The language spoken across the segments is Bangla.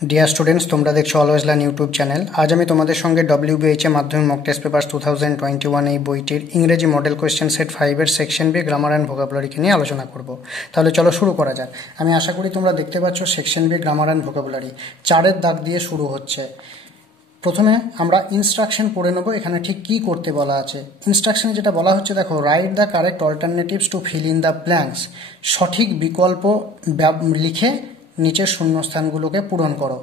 डियर स्टूडेंट्स তোমরা দেখছো অলওয়েজ লার্ন ইউটিউব চ্যানেল। আজ আমি তোমাদের সঙ্গে WBH মাধ্যমিক মক টেস্ট পেপার 2021 এই বইটির ইংরেজি মডেল কোশ্চেন সেট 5 এর সেকশন বি গ্রামার অ্যান্ড ভোকাবুলারিকে নিয়ে আলোচনা করব। তাহলে চলো শুরু করা যাক। আমি আশা করি তোমরা দেখতে পাচ্ছ section B grammar and vocabulary 4 দাগ দিয়ে শুরু হচ্ছে। প্রথমে আমরা ইনস্ট্রাকশন পড়ে নেব, এখানে ঠিক কি করতে বলা আছে। ইনস্ট্রাকশনে যেটা বলা হচ্ছে দেখো, write the correct alternatives to feel in the blanks. সঠিক বিকল্প লিখে নিচের শূন্যস্থানগুলোকে পূরণ করো,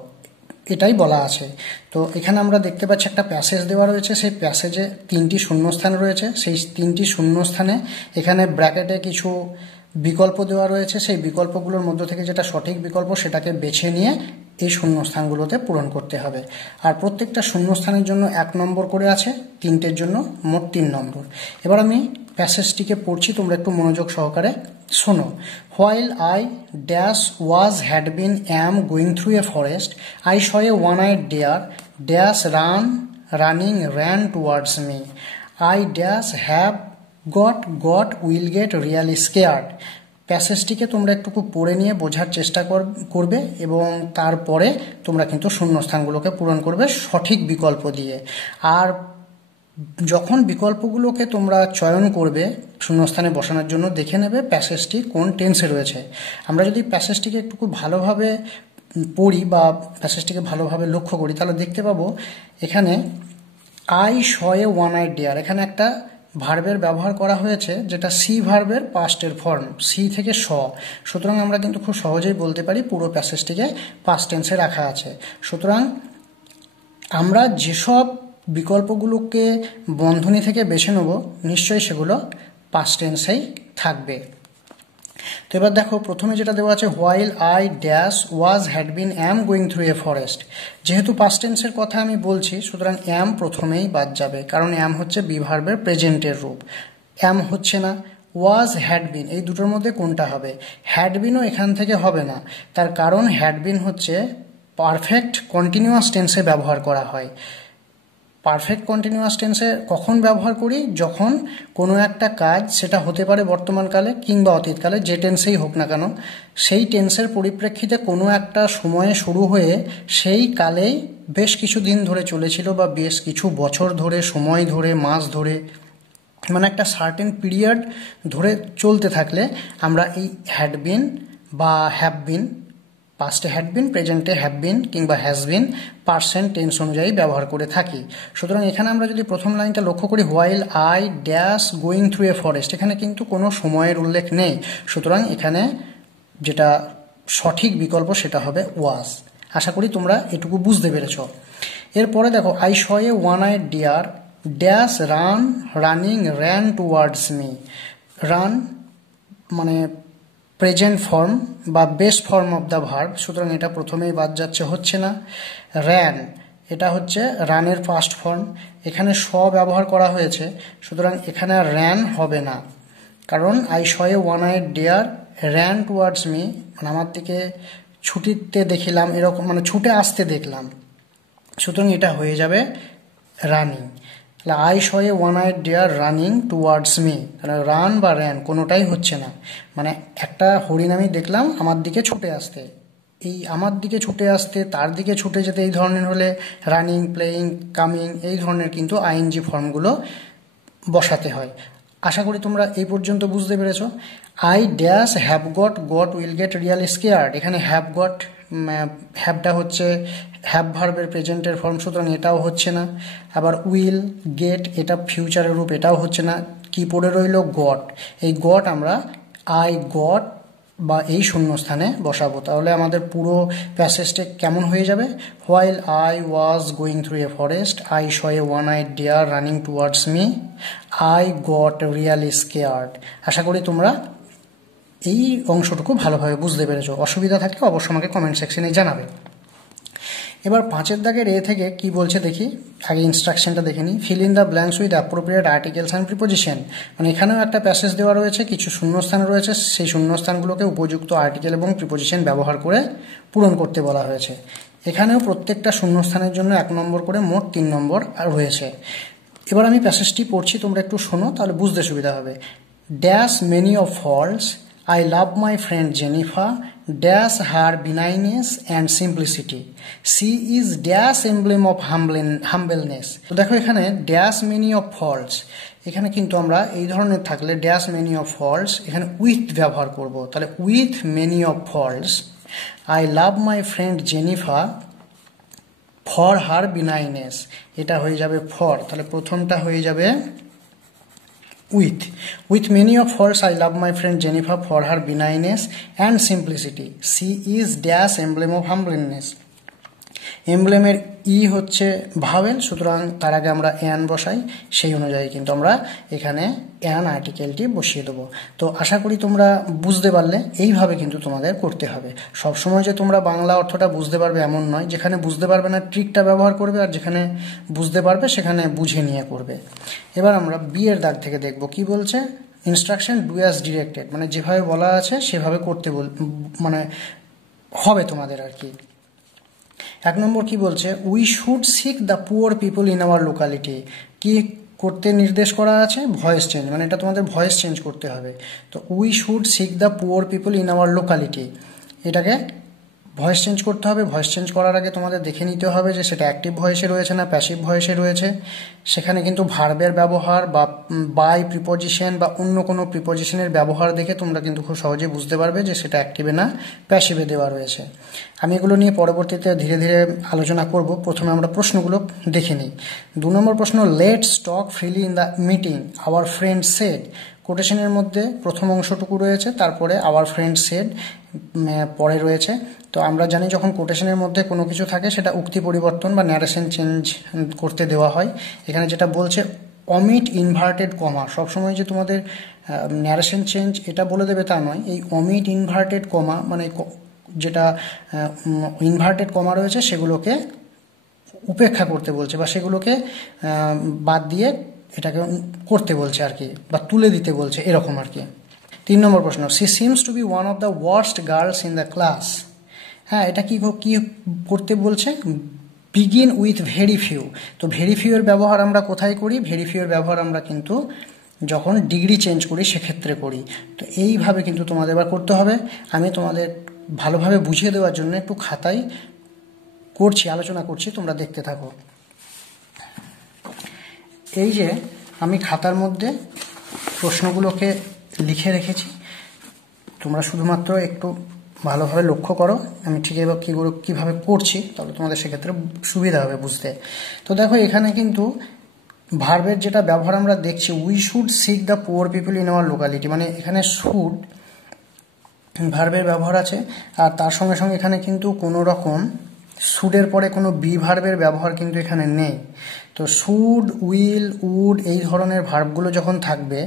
এটাই বলা আছে। তো এখানে আমরা দেখতে পাচ্ছি একটা প্যাসেজ দেওয়া রয়েছে, সেই প্যাসেজে 3টি শূন্যস্থান রয়েছে। সেই 3টি শূন্যস্থানে এখানে ব্র্যাকেটে কিছু বিকল্প দেওয়া রয়েছে। সেই বিকল্পগুলোর মধ্যে থেকে যেটা সঠিক বিকল্প সেটাকে বেছে নিয়ে এই শূন্যস্থানগুলোতে পূরণ করতে হবে। আর প্রত্যেকটা শূন্যস্থানের জন্য 1 নম্বর করে আছে, 3টের জন্য মোট 3 নম্বর। এবার আমি প্যাসেজটিকে পড়ছি, তোমরা একটু মনোযোগ সহকারে শোনো। While I dash was had been am going through a forest, I saw a one-eyed deer dash running ran towards me. I dash have got will get really scared. প্যাসেজটিকে তোমরা একটু পড়ে নিয়ে বোঝার চেষ্টা করবে এবং তারপরে তোমরা কিন্তু শূন্যস্থানগুলোকে পূরণ করবে সঠিক বিকল্প দিয়ে। আর যখন বিকল্পগুলোকে তোমরা চয়ন করবে শূন্যস্থানে বসানোর জন্য, দেখে নেবে প্যাসেজটি কোন টেন্সে রয়েছে। আমরা যদি প্যাসেজটিকে একটু ভালোভাবে পড়ি বা প্যাসেজটিকে ভালোভাবে লক্ষ্য করি, তাহলে দেখতে পাবো এখানে I saw a one I deer, এখানে একটা ভার্বের ব্যবহার করা হয়েছে যেটা সি ভার্বের পাস্টের ফর্ম, সি থেকে শ। সুতরাং আমরা কিন্তু খুব সহজেই বলতে পারি পুরো প্যাসেজটিকে পাস্ট টেন্সে রাখা আছে। সুতরাং আমরা যেসব বিকল্পগুলোকে বন্ধনী থেকে বেছে নেব নিশ্চয়ই সেগুলো পাস্ট টেন্সেই থাকবে। তো এবার দেখো প্রথমে যেটা দেওয়া আছে, while I dash was had been am going through a forest. যেহেতু পাস্ট টেন্সের কথা আমি বলছি, সুতরাং অ্যাম প্রথমেই বাদ যাবে, কারণ অ্যাম হচ্ছে বি ভার্বের প্রেজেন্টের রূপ। অ্যাম হচ্ছে না, ওয়াজ হ্যাড বিন, এই দুটোর মধ্যে কোনটা হবে? হ্যাড বিনও এখান থেকে হবে না, তার কারণ হ্যাড বিন হচ্ছে পারফেক্ট কন্টিনিউয়াস টেন্সে ব্যবহার করা হয়। পারফেক্ট কন্টিনিউয়াস টেন্সে কখন ব্যবহার করি? যখন কোনো একটা কাজ, সেটা হতে পারে বর্তমানকালে কিংবা অতীতকালে, যে টেন্সেই হোক না কেন, সেই টেন্সের পরিপ্রেক্ষিতে কোনো একটা সময়ে শুরু হয়ে সেই কালেই বেশ কিছু দিন ধরে চলেছিল বা বেশ কিছু বছর ধরে, সময় ধরে, মাস ধরে, মানে একটা সার্টেন পিরিয়ড ধরে চলতে থাকলে আমরা এই হ্যাড বিন বা হ্যাভ বিন, পাস্টে হ্যাড বিন, প্রেজেন্টে হ্যাভ বিন কিংবা হ্যাজ বিন পার্সেন্ট টেন্স অনুযায়ী ব্যবহার করে থাকি। সুতরাং এখানে আমরা যদি প্রথম লাইনটা লক্ষ্য করি, while I dash going through a forest, এখানে কিন্তু কোনো সময়ের উল্লেখ নেই। সুতরাং এখানে যেটা সঠিক বিকল্প সেটা হবে ওয়াজ। আশা করি তোমরা এটুকু বুঝতে পেরেছ। এরপরে দেখো, I saw a one I deer dash running ran towards me. Run মানে প্রেজেন্ট ফর্ম বা base form of the verb, সুতরাং এটা প্রথমেই বাদ যাচ্ছে, হচ্ছে না। র্যান, এটা হচ্ছে রানের পাস্ট ফর্ম, এখানে শ ব্যবহার করা হয়েছে, সুতরাং এখানে আর র্যান হবে না, কারণ I saw a one I deer ran towards me, মানে আমার দিকে ছুটিতে দেখিলাম, এরকম মানে ছুটে আসতে দেখলাম, সুতরাং এটা হয়ে যাবে running. I saw a one I deer running towards me, run বা র্যান কোনোটাই হচ্ছে না। মানে একটা হরিণ আমি দেখলাম আমার দিকে ছুটে আসতে, এই আমার দিকে ছুটে আসতে, তার দিকে ছুটে যেতে, এই ধরনের হলে রানিং, প্লেয়িং, কামিং, এই ধরনের কিন্তু আইএনজি ফর্মগুলো বসাতে হয়। আশা করি তোমরা এই পর্যন্ত বুঝতে পেরেছ। I dash have got will get really scared, এখানে হ্যাভ গট, হ্যাভটা হচ্ছে হ্যাভ ভার্বের প্রেজেন্টের ফর্ম, সুতরাং এটাও হচ্ছে না। আবার উইল গেট, এটা ফিউচারের রূপ, এটাও হচ্ছে না। কি পড়ে রইল? গট। এই গট আমরা আই গট বা এই শূন্যস্থানে বসাবো, তাহলে আমাদের পুরো প্যাসেজটা কেমন হয়ে যাবে? While I was going through a forest, I saw a one I deer running towards me, I got really scared. আশা করি তোমরা এই অংশটুকু ভালোভাবে বুঝতে পেরেছো। অসুবিধা থাকলে অবশ্যই আমাকে কমেন্ট সেকশনে জানাবে। এবার 5 দাগের এ থেকে কি বলছে দেখি, আগে ইনস্ট্রাকশনটা দেখে নিই। Feel in the blanks with appropriate articles and preposition, মানে এখানেও একটা প্যাসেজ দেওয়া রয়েছে, কিছু শূন্যস্থান রয়েছে, সেই শূন্যস্থানগুলোকে উপযুক্ত আর্টিকেল এবং প্রিপোজিশন ব্যবহার করে পূরণ করতে বলা হয়েছে। এখানেও প্রত্যেকটা শূন্যস্থানের জন্য 1 নম্বর করে মোট 3 নম্বর রয়েছে। এবার আমি প্যাসেজটি পড়ছি, তোমরা একটু শোনো, তাহলে বুঝতে সুবিধা হবে। Dash many of faults, I love my friend Jennifer dash her benignness and simplicity. She is dash emblem of humbleness. তো দেখো এখানে dash many of faults, এখানে কিন্তু আমরা এই ধরনের থাকলে dash many of faults এখানে with ব্যবহার করব। তাহলে with many of faults I love my friend Jennifer for her benignness, এটা হয়ে যাবে for, তাহলে প্রথমটা হয়ে যাবে with many of faults I love my friend Jennifer for her benignness and simplicity. She is dash emblem of humbleness. এমব্লেমের ই হচ্ছে ভাওয়েল, সুতরাং তার আগে আমরা অ্যান বসাই, সেই অনুযায়ী কিন্তু আমরা এখানে অ্যান আর্টিকেলটি বসিয়ে দেবো। তো আশা করি তোমরা বুঝতে পারলে। এইভাবে কিন্তু তোমাদের করতে হবে। সবসময় যে তোমরা বাংলা অর্থটা বুঝতে পারবে এমন নয়, যেখানে বুঝতে পারবে না ট্রিকটা ব্যবহার করবে, আর যেখানে বুঝতে পারবে সেখানে বুঝে নিয়ে করবে। এবার আমরা বি এর দাগ থেকে দেখব কি বলছে। ইনস্ট্রাকশন ডু অ্যাজ ডিরেক্টেড, মানে যেভাবে বলা আছে সেভাবে করতে মানে হবে তোমাদের আর কি। এক নম্বর কি বলছে, we should sick the poor people in our locality. কি করতে নির্দেশ করা আছে? ভয়েস চেঞ্জ, মানে এটা তোমাদের ভয়েস চেঞ্জ করতে হবে। তো we should sick the poor people in our locality, এটাকে ভয়েস চেঞ্জ করতে হবে। ভয়েস চেঞ্জ করার আগে তোমাদের দেখে নিতে হবে যে সেটা অ্যাক্টিভ ভয়েসে রয়েছে না প্যাসিভ ভয়েসে রয়েছে। সেখানে কিন্তু ভার্বের ব্যবহার বা বাই প্রিপোজিশন বা অন্য কোনো প্রিপোজিশনের ব্যবহার দেখে তোমরা কিন্তু খুব সহজে বুঝতে পারবে যে সেটা অ্যাক্টিভে না প্যাসিভে দেওয়া রয়েছে। আমি এগুলো নিয়ে পরবর্তীতে ধীরে ধীরে আলোচনা করব। প্রথমে আমরা প্রশ্নগুলো দেখে নিই। 2 নম্বর প্রশ্ন, let's talk freely in the meeting our friend said. কোটেশনের মধ্যে প্রথম অংশটুকু রয়েছে, তারপরে আওয়ার ফ্রেন্ড সেড পরে রয়েছে। তো আমরা জানি যখন কোটেশনের মধ্যে কোনো কিছু থাকে সেটা উক্তি পরিবর্তন বা ন্যারেশন চেঞ্জ করতে দেওয়া হয়। এখানে যেটা বলছে অমিট ইনভার্টেড কমা, সবসময় যে তোমাদের ন্যারেশন চেঞ্জ এটা বলে দেবে তা নয়। এই অমিট ইনভার্টেড কমা মানে যেটা ইনভার্টেড কমা রয়েছে সেগুলোকে উপেক্ষা করতে বলছে বা সেগুলোকে বাদ দিয়ে এটাকে করতে বলছে আর কি, বা তুলে দিতে বলছে এরকম আর কি। 3 নম্বর প্রশ্ন, C seems to be one of the worst girls in the class. হ্যাঁ, এটা কি করতে বলছে? Begin with very few. তো ভেরি ফিউ এর ব্যবহার আমরা কোথায় করি? ভেরি ফিউ এর ব্যবহার আমরা কিন্তু যখন ডিগ্রি চেঞ্জ করি সেক্ষেত্রে করি। তো এইভাবে কিন্তু তোমাদের এবার করতে হবে। আমি তোমাদের ভালোভাবে বুঝিয়ে দেওয়ার জন্য একটু খাতায় করছি, আলোচনা করছি, তোমরা দেখতে থাকো। এই যে আমি খাতার মধ্যে প্রশ্নগুলোকে লিখে রেখেছি, তোমরা শুধুমাত্র একটু ভালোভাবে লক্ষ্য করো আমি ঠিক এবার কীভাবে করছি, তাহলে তোমাদের সেক্ষেত্রে সুবিধা হবে বুঝতে। তো দেখো এখানে কিন্তু ভার্বের যেটা ব্যবহার আমরা দেখছি, we should sick the poor people in our locality, মানে এখানে শুড ভার্বের ব্যবহার আছে, আর তার সঙ্গে সঙ্গে এখানে কিন্তু কোনো রকম শুডের পরে কোনো বি ভার্বের ব্যবহার কিন্তু এখানে নেই। তো শুড, উইল, উড এই ধরনের ভার্বগুলো যখন থাকবে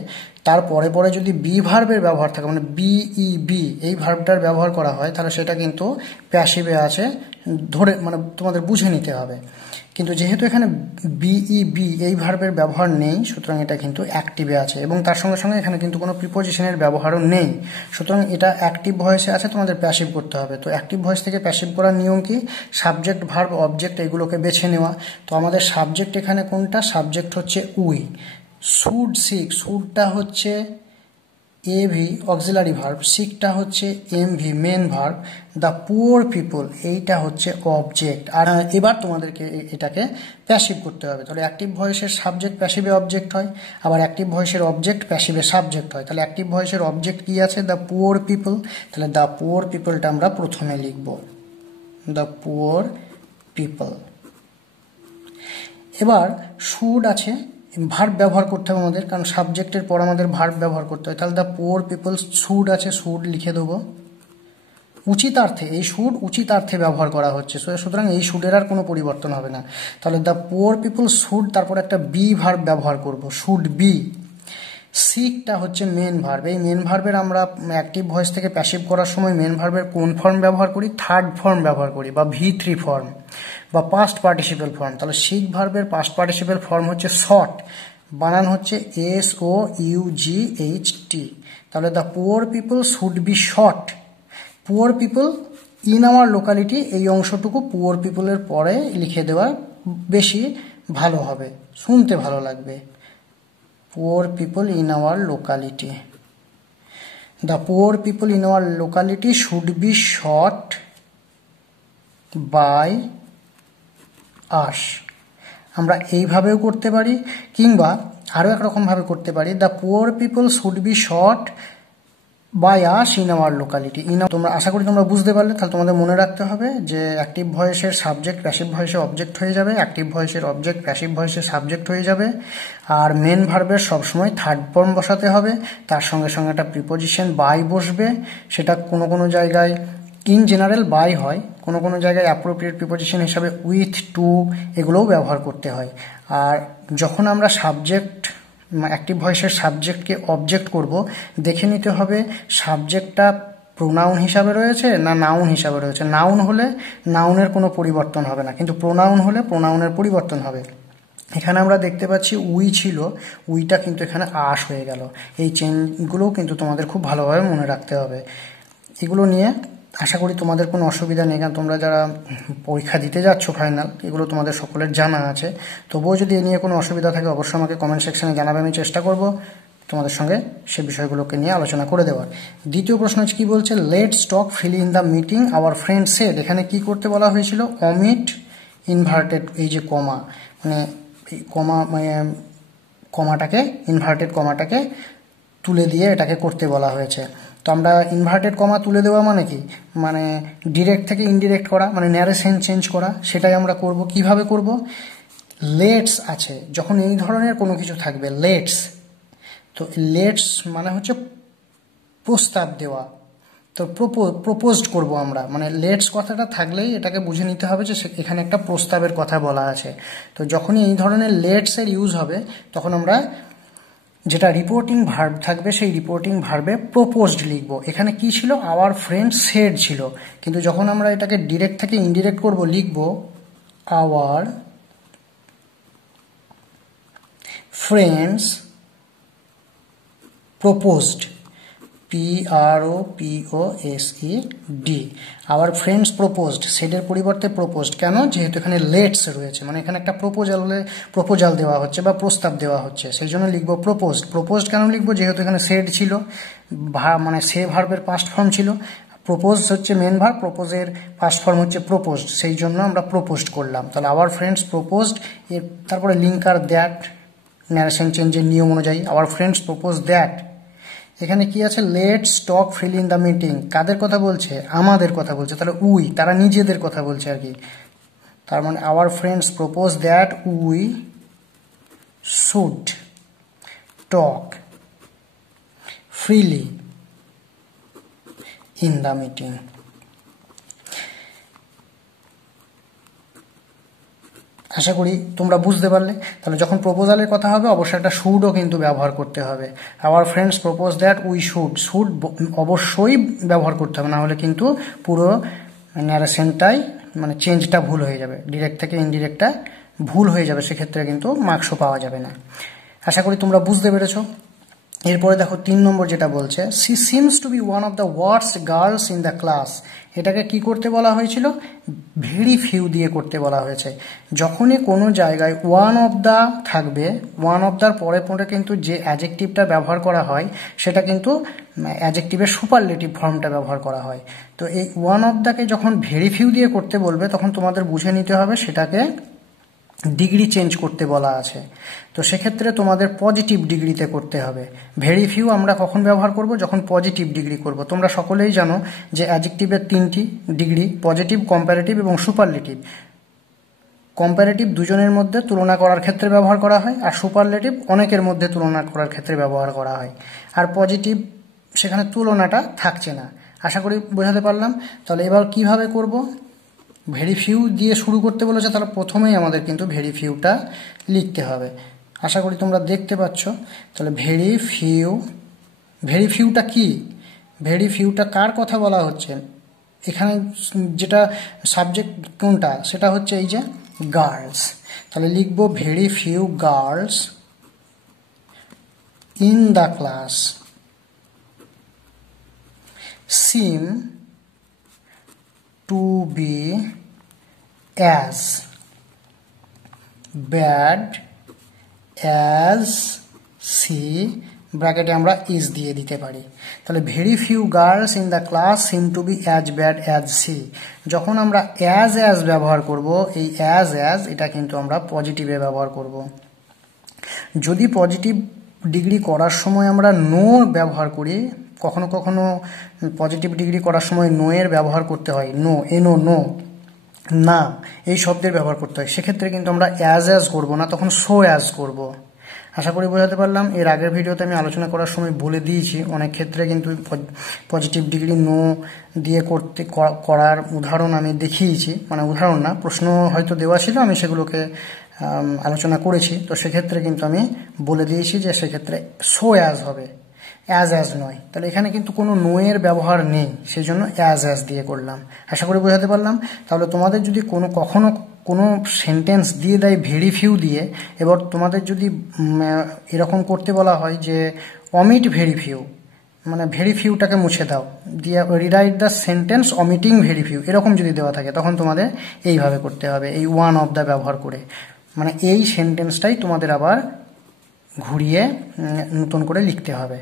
তার পরে পরে যদি বি ভার্বের ব্যবহার থাকে, মানে বি এই ভার্বটার ব্যবহার করা হয়, তাহলে সেটা কিন্তু প্যাসিভে আছে ধরে, মানে তোমাদের বুঝে নিতে হবে। কিন্তু যেহেতু এখানে বি এই ভার্বের ব্যবহার নেই, সুতরাং এটা কিন্তু অ্যাক্টিভে আছে, এবং তার সঙ্গে সঙ্গে এখানে কিন্তু কোনো প্রিপোজিশনের ব্যবহারও নেই, সুতরাং এটা অ্যাক্টিভ ভয়েসে আছে, তোমাদের প্যাসিভ করতে হবে। তো অ্যাক্টিভ ভয়েস থেকে প্যাসিভ করার নিয়ম কি? সাবজেক্ট, ভার্ব, অবজেক্ট এগুলোকে বেছে নেওয়া। তো আমাদের সাবজেক্ট এখানে কোনটা? সাবজেক্ট হচ্ছে উই। শুড সিক, শুডটা হচ্ছে এভি অক্সিলারি ভার্ব, সিকটা হচ্ছে MV main verb, the poor people এইটা হচ্ছে অবজেক্ট। আর এবার তোমাদেরকে এটাকে প্যাসিভ করতে হবে। তাহলে অ্যাক্টিভ ভয়েসের সাবজেক্ট প্যাসিভে অবজেক্ট হয়, আবার অ্যাক্টিভ ভয়েসের অবজেক্ট প্যাসিভে সাবজেক্ট হয়। তাহলে অ্যাক্টিভ ভয়েসের অবজেক্ট কি আছে? The poor people. তাহলে দ্য পুয়ার পিপলটা আমরা প্রথমে লিখব, দ্য পুয়ার পিপল। এবার শুড আছে, ভার্ব ব্যবহার করতে হবে আমাদের, কারণ সাবজেক্টের পর আমাদের ভার্ব ব্যবহার করতে হয়। তাহলে দ্য পুয়ার পিপল শুড আছে, শুড লিখে দেবো। উচিতার্থে, এই শুড উচিতার্থে ব্যবহার করা হচ্ছে, সুতরাং এই শুডের আর কোনো পরিবর্তন হবে না। তাহলে দ্য পুয়ার পিপল শুড, তারপর একটা বি ভার্ব ব্যবহার করব, শুড বি। সিকটা হচ্ছে মেন ভার্ব, এই মেন ভার্বের আমরা অ্যাক্টিভ ভয়েস থেকে প্যাসিভ করার সময় মেন ভার্বের কোন ফর্ম ব্যবহার করি? থার্ড ফর্ম ব্যবহার করি, বা V3 ফর্ম বা পাস্ট পার্টিসিপেল ফর্ম। তাহলে সিক ভার্বের পাস্ট পার্টিসিপেল ফর্ম হচ্ছে শর্ট, বানান হচ্ছে SOUGHT। তাহলে the poor people should B short. Poor people in our locality, এই অংশটুকু পুয়ার পিপলের পরে লিখে দেওয়া বেশি ভালো হবে, শুনতে ভালো লাগবে। Poor people in our locality. The poor people in our locality should be shot by us. আমরা এইভাবেও করতে পারি, কিংবা আরও একরকমভাবে করতে পারি, the poor people should be shot by us in our locality. তোমরা আশা করি তোমরা বুঝতে পারলে। তাহলে তোমাদের মনে রাখতে হবে যে অ্যাক্টিভ ভয়েসের সাবজেক্ট প্যাসিভ ভয়েসে অবজেক্ট হয়ে যাবে, অ্যাক্টিভ ভয়েসের অবজেক্ট প্যাসিভ ভয়েসে সাবজেক্ট হয়ে যাবে, আর মেন ভার্বের সবসময় থার্ড ফর্ম বসাতে হবে, তার সঙ্গে সঙ্গে একটা প্রিপোজিশন বাই বসবে। সেটা কোনো কোনো জায়গায় ইন জেনারেল বাই হয়, কোনো কোনো জায়গায় অ্যাপ্রোপ্রিয়েট প্রিপোজিশন হিসাবে উইথ, টু এগুলোও ব্যবহার করতে হয়। আর যখন আমরা সাবজেক্ট অ্যাক্টিভ ভয়েসের সাবজেক্টকে অবজেক্ট করব, দেখে নিতে হবে সাবজেক্টটা প্রোনাউন হিসাবে রয়েছে না নাউন হিসাবে রয়েছে। নাউন হলে নাউনের কোনো পরিবর্তন হবে না, কিন্তু প্রোনাউন হলে প্রোনাউনের পরিবর্তন হবে। এখানে আমরা দেখতে পাচ্ছি উই ছিল, উইটা কিন্তু এখানে আস হয়ে গেল। এই চেঞ্জগুলোও কিন্তু তোমাদের খুব ভালোভাবে মনে রাখতে হবে। এগুলো নিয়ে আশা করি তোমাদের কোনো অসুবিধা নেই, কারণ তোমরা যারা পরীক্ষা দিতে যাচ্ছ ফাইনাল, এগুলো তোমাদের সকলের জানা আছে। তবুও যদি এ নিয়ে কোনো অসুবিধা থাকে অবশ্যই আমাকে কমেন্ট সেকশনে জানাবে, আমি চেষ্টা করব তোমাদের সঙ্গে সে বিষয়গুলোকে নিয়ে আলোচনা করে দেওয়ার। দ্বিতীয় প্রশ্ন হচ্ছে কি বলছে, let's talk feel in the meeting our friend shed. এখানে কি করতে বলা হয়েছিল, অমিট ইনভার্টেড, এই যে কমা, মানে কমাটাকে ইনভার্টেড কমাটাকে তুলে দিয়ে এটাকে করতে বলা হয়েছে। তো আমরা ইনভার্টেড কমা তুলে দেওয়া মানে কি, মানে ডিরেক্ট থেকে ইনডিরেক্ট করা, মানে ন্যারেশন চেঞ্জ করা, সেটাই আমরা করব। কিভাবে করব, লেটস আছে যখন এই ধরনের কোনো কিছু থাকবে, লেটস, তো লেটস মানে হচ্ছে প্রস্তাব দেওয়া, তো প্রপোজড করব আমরা, মানে লেটস কথাটা থাকলেই এটাকে বুঝে নিতে হবে যে এখানে একটা প্রস্তাবের কথা বলা আছে। তো যখনই এই ধরনের লেটসের ইউজ হবে, তখন আমরা যেটা রিপোর্টিং ভার্ব থাকবে সেই রিপোর্টিং ভার্বে প্রপোজড লিখব। এখানে কি ছিল, আওয়ার ফ্রেন্ড সেড ছিল, কিন্তু যখন আমরা এটাকে ডিরেক্ট থেকে ইনডিরেক্ট করব, লিখব our friends proposed, PROPOSED, our friends proposed, সেডের পরিবর্তে প্রপোজড। কেন, যেহেতু এখানে লেটস রয়েছে, মানে এখানে একটা প্রপোজাল দেওয়া হচ্ছে বা প্রস্তাব দেওয়া হচ্ছে, সেই জন্য লিখবো প্রপোজড। প্রপোজড কেন লিখবো, যেহেতু এখানে সেড ছিল, মানে সে ভার্বের পাস্ট ফর্ম ছিল, প্রপোজ হচ্ছে মেন ভার্ব, প্রপোজের পাস্ট ফর্ম হচ্ছে প্রপোজড, সেই জন্য আমরা প্রপোজড করলাম। তাহলে আওয়ার ফ্রেন্ডস প্রপোজড, এর তারপরে লিঙ্কার দ্যাট, ন্যারেশন চেঞ্জের নিয়ম অনুযায়ী আওয়ার ফ্রেন্ডস প্রপোজ দ্যাট। এখানে কি আছে, let's talk feel in the meeting, কাদের কথা বলছে, আমাদের কথা বলছে, তাহলে উই, তারা নিজেদের কথা বলছে আর কি। তার মানে our friends propose that we should talk freely in the meeting. আশা করি তোমরা বুঝতে পারলে। তাহলে যখন প্রপোজালের কথা হবে অবশ্যই একটা শুডও কিন্তু ব্যবহার করতে হবে। Hour friends propose that we should অবশ্যই ব্যবহার করতে হবে, না হলে কিন্তু পুরো ন্যারেশনটাই মানে চেঞ্জটা ভুল হয়ে যাবে, ডিরেক্ট থেকে ইনডিরেক্টটা ভুল হয়ে যাবে, সেক্ষেত্রে কিন্তু মার্কসও পাওয়া যাবে না। আশা করি তোমরা বুঝতে পেরেছো। এরপরে দেখো 3 নম্বর যেটা বলছে, C seems to be one of the worst girls in the class. এটাকে কি করতে বলা হয়েছিল, ভেরি ফিউ দিয়ে করতে বলা হয়েছে। যখনই কোনো জায়গায় ওয়ান অফ দ্য থাকবে, ওয়ান অফ দ্যার পরে পরে কিন্তু যে অ্যাডজেক্টিভটা ব্যবহার করা হয় সেটা কিন্তু অ্যাডজেক্টিভের সুপারলেটিভ ফর্মটা ব্যবহার করা হয়। তো এই ওয়ান অফ দ্যাকে যখন ভেরি ফিউ দিয়ে করতে বলবে, তখন তোমাদের বুঝে নিতে হবে সেটাকে ডিগ্রি চেঞ্জ করতে বলা আছে। তো সেক্ষেত্রে তোমাদের পজিটিভ ডিগ্রিতে করতে হবে। ভেরি ফিউ আমরা কখন ব্যবহার করব, যখন পজিটিভ ডিগ্রি করব। তোমরা সকলেই জানো যে অ্যাডজেক্টিভের 3টি ডিগ্রি, পজিটিভ, কম্প্যারেটিভ এবং সুপারলেটিভ। কম্প্যারেটিভ দুজনের মধ্যে তুলনা করার ক্ষেত্রে ব্যবহার করা হয়, আর সুপারলেটিভ অনেকের মধ্যে তুলনা করার ক্ষেত্রে ব্যবহার করা হয়। আর পজিটিভ সেখানে তুলনাটা থাকছে না। আশা করি বোঝাতে পারলাম। তাহলে এবার কিভাবে করব, ভেরি ফিউ দিয়ে শুরু করতে বলেছে, তাহলে প্রথমেই আমাদের কিন্তু ভেরি ফিউটা লিখতে হবে। আশা করি তোমরা দেখতে পাচ্ছ। তাহলে ভেরি ফিউটা কি, ভেরি ফিউটা কার কথা বলা হচ্ছে, এখানে যেটা সাবজেক্ট কোনটা, সেটা হচ্ছে এই যে গার্লস। তাহলে লিখবো very few girls in the class SIM to be as bad as she ব্র্যাকেটে আমরা ইজ দিয়ে দিতে পারি। তাহলে very few girls in the class seem to be as bad as C. যখন আমরা অ্যাজ ব্যবহার করব, এই অ্যাজ এটা কিন্তু আমরা পজিটিভে ব্যবহার করব। যদি পজিটিভ ডিগ্রি করার সময় আমরা নো ব্যবহার করি, কখনো কখনো পজিটিভ ডিগ্রি করার সময় নো এর ব্যবহার করতে হয়, নো এনো নো না এই শব্দের ব্যবহার করতে হয়, সেক্ষেত্রে কিন্তু আমরা অ্যাজ করব না, তখন সো অ্যাজ করব। আশা করি বোঝাতে পারলাম। এর আগের ভিডিওতে আমি আলোচনা করার সময় বলে দিয়েছি, অনেক ক্ষেত্রে কিন্তু পজিটিভ ডিগ্রি নো দিয়ে করার উদাহরণ আমি দেখিয়েছি, মানে উদাহরণ না, প্রশ্ন হয়তো দেওয়া ছিল, আমি সেগুলোকে আলোচনা করেছি। তো সেক্ষেত্রে কিন্তু আমি বলে দিয়েছি যে সেক্ষেত্রে সো অ্যাজ হবে, অ্যাজ নয়। তাহলে এখানে কিন্তু কোনো নো এর ব্যবহার নেই, সেই জন্য অ্যাজ দিয়ে করলাম। আশা করি বোঝাতে পারলাম। তাহলে তোমাদের যদি কখনো কোনো সেন্টেন্স দিয়ে দেয় ভেরি ফিউ দিয়ে, এবার তোমাদের যদি এরকম করতে বলা হয় যে অমিট ভেরি ফিউ, মানে ভেরি ফিউটাকে মুছে দাও, দিয়ে rewrite the sentence omitting very few, এরকম যদি দেওয়া থাকে তখন তোমাদের এইভাবে করতে হবে, এই ওয়ান অফ দ্য ব্যবহার করে, মানে এই সেন্টেন্সটাই তোমাদের আবার ঘুরিয়ে নতুন করে লিখতে হবে।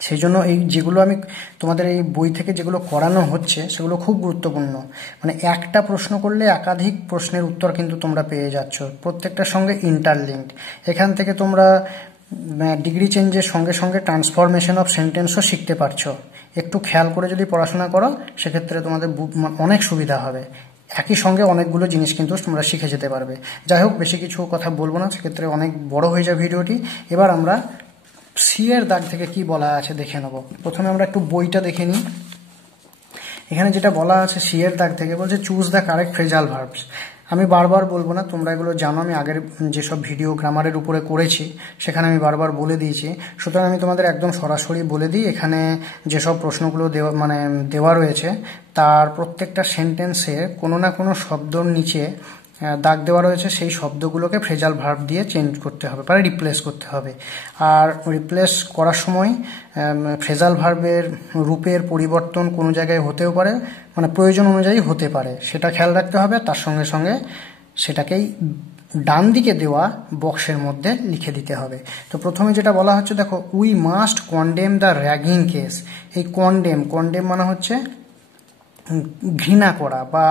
সেই জন্য এই যেগুলো আমি তোমাদের এই বই থেকে যেগুলো করানো হচ্ছে সেগুলো খুব গুরুত্বপূর্ণ। মানে একটা প্রশ্ন করলে একাধিক প্রশ্নের উত্তর কিন্তু তোমরা পেয়ে যাচ্ছ, প্রত্যেকটার সঙ্গে ইন্টারলিঙ্কড। এখান থেকে তোমরা ডিগ্রি চেঞ্জের সঙ্গে সঙ্গে ট্রান্সফরমেশন অফ সেন্টেন্সও শিখতে পারছো। একটু খেয়াল করে যদি পড়াশোনা করো সেক্ষেত্রে তোমাদের অনেক সুবিধা হবে, একই সঙ্গে অনেকগুলো জিনিস কিন্তু তোমরা শিখে যেতে পারবে। যাই হোক, বেশি কিছু কথা বলবো না, সেক্ষেত্রে অনেক বড় হয়ে যাবে ভিডিওটি। এবার আমরা সি এর দাগ থেকে কি বলা আছে দেখে নেব। প্রথমে আমরা একটু বইটা দেখে নিই। এখানে যেটা বলা আছে সি এর দাগ থেকে বলছে choose the correct phrasal verbs. আমি বারবার বলবো না, তোমরা এগুলো জানো, আমি আগের যেসব ভিডিও গ্রামারের উপরে করেছি সেখানে আমি বারবার বলে দিয়েছি। সুতরাং আমি তোমাদের একদম সরাসরি বলে দিই, এখানে যেসব প্রশ্নগুলো দেওয়া রয়েছে তার প্রত্যেকটা সেন্টেন্সে কোনো না কোনো শব্দর নিচে দাগ দেওয়া রয়েছে, সেই শব্দগুলোকে ফ্রেজাল ভার্ব দিয়ে চেঞ্জ করতে হবে, মানে রিপ্লেস করতে হবে। আর রিপ্লেস করার সময় ফ্রেজাল ভার্বের রূপের পরিবর্তন কোনো জায়গায় হতেও পারে, মানে প্রয়োজন অনুযায়ী হতে পারে, সেটা খেয়াল রাখতে হবে। তার সঙ্গে সঙ্গে সেটাকেই ডান দিকে দেওয়া বক্সের মধ্যে লিখে দিতে হবে। তো প্রথমে যেটা বলা হচ্ছে দেখো, we must condemn the ragging case. এই কন্ডেম মানে হচ্ছে ঘৃণা করা বা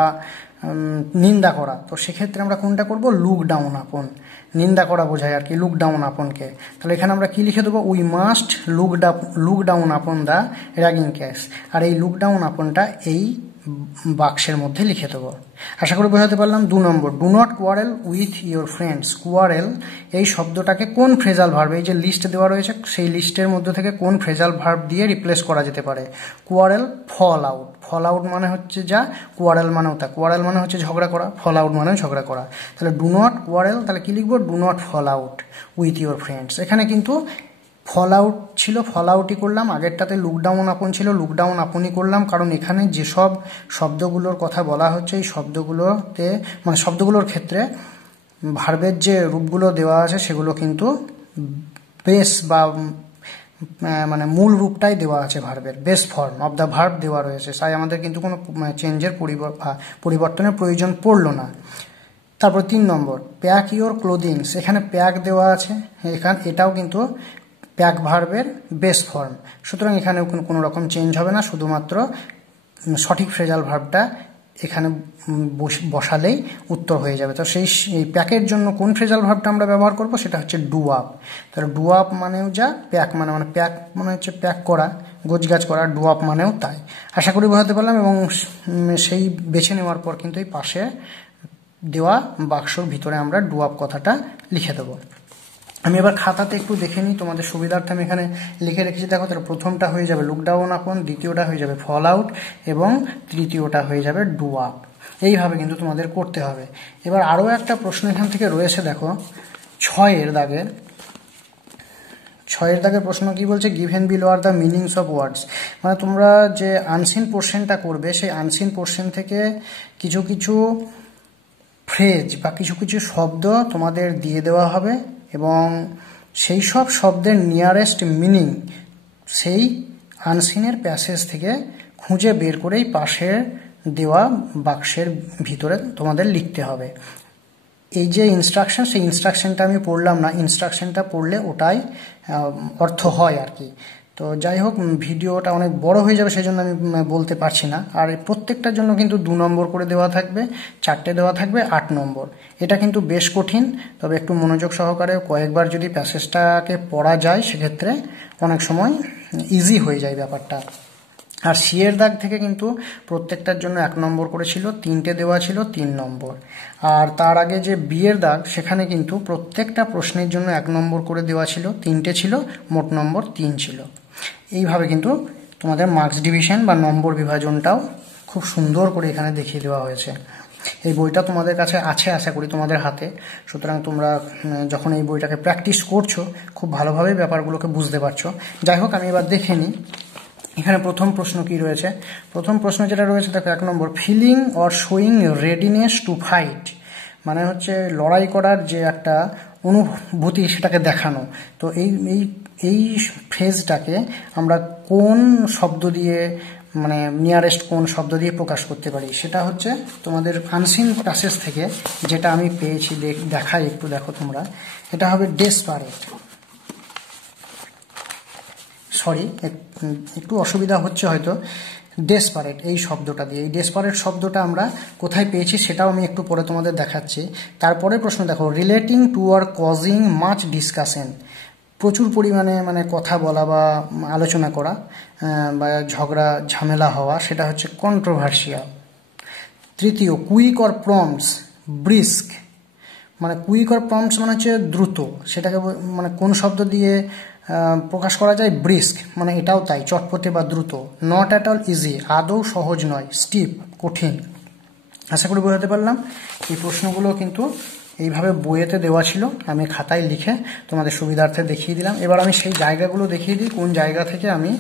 নিন্দা করা। তো সেক্ষেত্রে আমরা কোনটা করব, লুক ডাউন আপন, নিন্দা করা বোঝায় আর কি, লুক ডাউন আপনকে। তাহলে এখানে আমরা কি লিখে দেবো, we must look down upon the ragging case. আর এই লুক ডাউন আপনটা এই বাক্সের মধ্যে লিখে দেবো। আশা করি বোঝাতে পারলাম। 2 নম্বর, do not quarrel with your friends. Quarrel এই শব্দটাকে কোন ফ্রেজাল ভার্ব, এই যে লিস্ট দেওয়া রয়েছে সেই লিস্টের মধ্যে থেকে কোন ফ্রেজাল ভার্ব দিয়ে রিপ্লেস করা যেতে পারে। Quarrel, fall out. Fall out মানে হচ্ছে যা, কোয়ারেল মানেও তা। কোয়ারেল মানে হচ্ছে ঝগড়া করা, ফল আউট মানেও ঝগড়া করা। তাহলে ডু নট কোয়ারেল, তাহলে কি লিখবো, do not fall out with your friends. এখানে কিন্তু ফল আউট ছিল, ফল আউটই করলাম। আগেরটাতে লুকডাউন আপন ছিল, লুকডাউন আপনই করলাম, কারণ এখানে যেসব শব্দগুলোর কথা বলা হচ্ছে এই শব্দগুলোতে, মানে শব্দগুলোর ক্ষেত্রে ভার্বের যে রূপগুলো দেওয়া আছে সেগুলো কিন্তু বেস বা মানে মূল রূপটাই দেওয়া আছে, ভার্বের base form of the verb দেওয়া রয়েছে, তাই আমাদের কিন্তু কোনো চেঞ্জের পরিবর্তনের প্রয়োজন পড়লো না। তারপর 3 নম্বর, প্যাক ইউর ক্লোদিংস। এখানে প্যাক দেওয়া আছে, এটাও কিন্তু প্যাক ভার্বের বেস ফর্ম, সুতরাং এখানে কোনো রকম চেঞ্জ হবে না, শুধুমাত্র সঠিক ফ্রেজাল ভার্বটা এখানে বসালেই উত্তর হয়ে যাবে। তো সেই প্যাকের জন্য কোন ফ্রেজাল ভার্বটা আমরা ব্যবহার করব, সেটা হচ্ছে ডু আপ। তাহলে ডু আপ মানেও যা, প্যাক মানে প্যাক মানে হচ্ছে প্যাক করা, গোছগাছ করা, ডু আপ মানেও তাই। আশা করি বোঝাতে পারলাম। এবং সেই বেছে নেওয়ার পর কিন্তু এই পাশে দেওয়া বাক্সর ভিতরে আমরা ডু আপ কথাটা লিখে দেবো। আমি এবার খাতাতে একটু দেখে নিই তোমাদের সুবিধার্থে, আমি এখানে লিখে রেখেছি। দেখো, তাহলে প্রথমটা হয়ে যাবে লুকডাউন আপন, দ্বিতীয়টা হয়ে যাবে ফল আউট এবং তৃতীয়টা হয়ে যাবে ডু আপ। এইভাবে কিন্তু তোমাদের করতে হবে। এবার আরও একটা প্রশ্ন এখান থেকে রয়েছে, দেখো 6 দাগের প্রশ্ন কি বলছে, given below are the meanings of words. মানে তোমরা যে আনসিন পোর্শনটা করবে, সেই আনসিন পোর্শন থেকে কিছু কিছু ফ্রেজ বা কিছু কিছু শব্দ তোমাদের দিয়ে দেওয়া হবে এবং সেই সব শব্দের নিয়ারেস্ট মিনিং সেই আনসিনের প্যাসেজ থেকে খুঁজে বের করেই পাশের দেওয়া বাক্সের ভিতরে তোমাদের লিখতে হবে। এই যে ইনস্ট্রাকশন, সেই ইনস্ট্রাকশনটা আমি পড়লাম না, ইনস্ট্রাকশনটা পড়লে ওটাই অর্থ হয় আর কি। তো যাই হোক, ভিডিওটা অনেক বড় হয়ে যাবে, সেই জন্য আমি বলতে পারছি না। আর প্রত্যেকটার জন্য কিন্তু 2 নম্বর করে দেওয়া থাকবে, 4টে দেওয়া থাকবে 8 নম্বর। এটা কিন্তু বেশ কঠিন, তবে একটু মনোযোগ সহকারে কয়েকবার যদি প্যাসেজটাকে পড়া যায় সেক্ষেত্রে অনেক সময় ইজি হয়ে যায় ব্যাপারটা। আর সি এর দাগ থেকে কিন্তু প্রত্যেকটার জন্য 1 নম্বর করে ছিল, 3টে দেওয়া ছিল 3 নম্বর। আর তার আগে যে বি এর দাগ, সেখানে কিন্তু প্রত্যেকটা প্রশ্নের জন্য 1 নম্বর করে দেওয়া ছিল, 3টে ছিল, মোট নম্বর 3 ছিল। এইভাবে কিন্তু তোমাদের মার্কস ডিভিশন বা নম্বর বিভাজনটাও খুব সুন্দর করে এখানে দেখিয়ে দেওয়া হয়েছে। এই বইটা তোমাদের কাছে আছে আশা করি তোমাদের হাতে, সুতরাং তোমরা যখন এই বইটাকে প্র্যাকটিস করছো খুব ভালোভাবে ব্যাপারগুলোকে বুঝতে পারছো। যাই হোক, আমি এবার দেখে নিই এখানে প্রথম প্রশ্ন কি রয়েছে। প্রথম প্রশ্ন যেটা রয়েছে দেখো 1 নম্বর, feeling or showing readiness to fight, মানে হচ্ছে লড়াই করার যে একটা অনুভূতি সেটাকে দেখানো। তো এই ফ্রেজটাকে আমরা কোন শব্দ দিয়ে, মানে নিয়ারেস্ট কোন শব্দ দিয়ে প্রকাশ করতে পারি, সেটা হচ্ছে তোমাদের আনসিন প্যাসেজ থেকে যেটা আমি পেয়েছি, দেখাই একটু, দেখো তোমরা, এটা হবে ডেসপারেট। সরি, একটু অসুবিধা হচ্ছে হয়তো। ডেসপারেট এই শব্দটা দিয়ে, এই ডেসপারেট শব্দটা আমরা কোথায় পেয়েছি সেটাও আমি একটু পরে তোমাদের দেখাচ্ছি। তারপরে প্রশ্ন দেখো, relating to or causing much discussion, প্রচুর পরিমাণে মানে কথা বলা বা আলোচনা করা বা ঝগড়া ঝামেলা হওয়া, সেটা হচ্ছে কন্ট্রোভার্সিয়াল। তৃতীয়, কুইক অর প্রম্পটস ব্রিস্ক, মানে কুইক অর প্রম্পটস মানে হচ্ছে দ্রুত, সেটাকে মানে কোন শব্দ দিয়ে প্রকাশ করা যায়, ব্রিস্ক, মানে এটাও তাই, চটপটে বা দ্রুত। নট অ্যাট অল ইজি, আদৌ সহজ নয়। স্টিপ, কঠিন। আশা করি বোঝাতে পারলাম। এই প্রশ্নগুলো কিন্তু এইভাবে বইয়েতে দেওয়া ছিল, আমি খাতায় লিখে তোমাদের সুবিধার্থে দেখিয়ে দিলাম। এবার আমি সেই জায়গাগুলো দেখিয়ে দিই কোন জায়গা থেকে আমি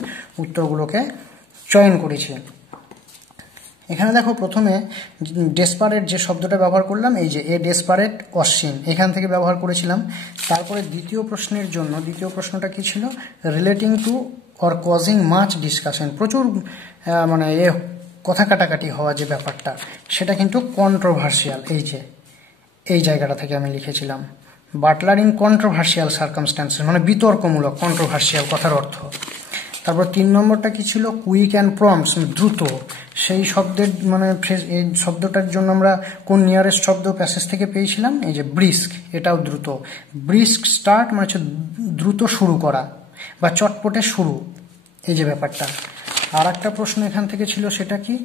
উত্তরগুলোকে চয়ন করেছি। এখানে দেখো প্রথমে ডেসপারেট যে শব্দটা ব্যবহার করলাম, এই যে এ ডেসপারেট অশ্বিন, এখান থেকে ব্যবহার করেছিলাম। তারপরে দ্বিতীয় প্রশ্নের জন্য, দ্বিতীয় প্রশ্নটা কি ছিল, relating to or causing much discussion, প্রচুর মানে কথা কাটাকাটি হওয়া যে ব্যাপারটা, সেটা কিন্তু কন্ট্রোভার্সিয়াল। এই জায়গাটা থেকে আমি লিখেছিলাম বাটলার ইন কন্ট্রোভার্সিয়াল সার্কামস্ট্যান্সেস, মানে বিতর্কমূলক, কন্ট্রোভার্সিয়াল কথার অর্থ। তারপর 3 নম্বরটা কি ছিল, কুইক অ্যান্ড প্রম্পটস, দ্রুত। সেই শব্দের মানে এই শব্দটার জন্য আমরা কোন নিয়ারেস্ট শব্দ প্যাসেজ থেকে পেয়েছিলাম, এই যে ব্রিস্ক, এটাও দ্রুত। ব্রিস্ক স্টার্ট মানে হচ্ছে দ্রুত শুরু করা বা চটপটে শুরু, এই যে ব্যাপারটা। আর একটা প্রশ্ন এখান থেকে ছিল, সেটা কি,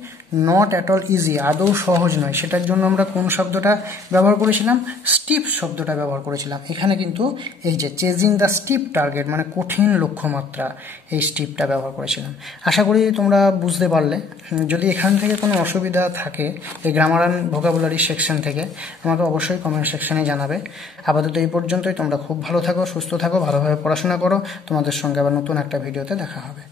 নট অ্যাট অল ইজি, আদৌ সহজ নয়, সেটার জন্য আমরা কোন শব্দটা ব্যবহার করেছিলাম, স্টিপ শব্দটা ব্যবহার করেছিলাম। এখানে কিন্তু এই যে চেজিং দ্য স্টিপ টার্গেট, মানে কঠিন লক্ষ্যমাত্রা, এই স্টিপটা ব্যবহার করেছিলাম। আশা করি তোমরা বুঝতে পারলে। যদি এখান থেকে কোনো অসুবিধা থাকে এই গ্রামার অ্যান্ড ভোকাবুলারি সেকশন থেকে, আমাকে অবশ্যই কমেন্ট সেকশনে জানাবে। আপাতত এই পর্যন্তই। তোমরা খুব ভালো থাকো, সুস্থ থাকো, ভালোভাবে পড়াশোনা করো। তোমাদের সঙ্গে আবার নতুন একটা ভিডিওতে দেখা হবে।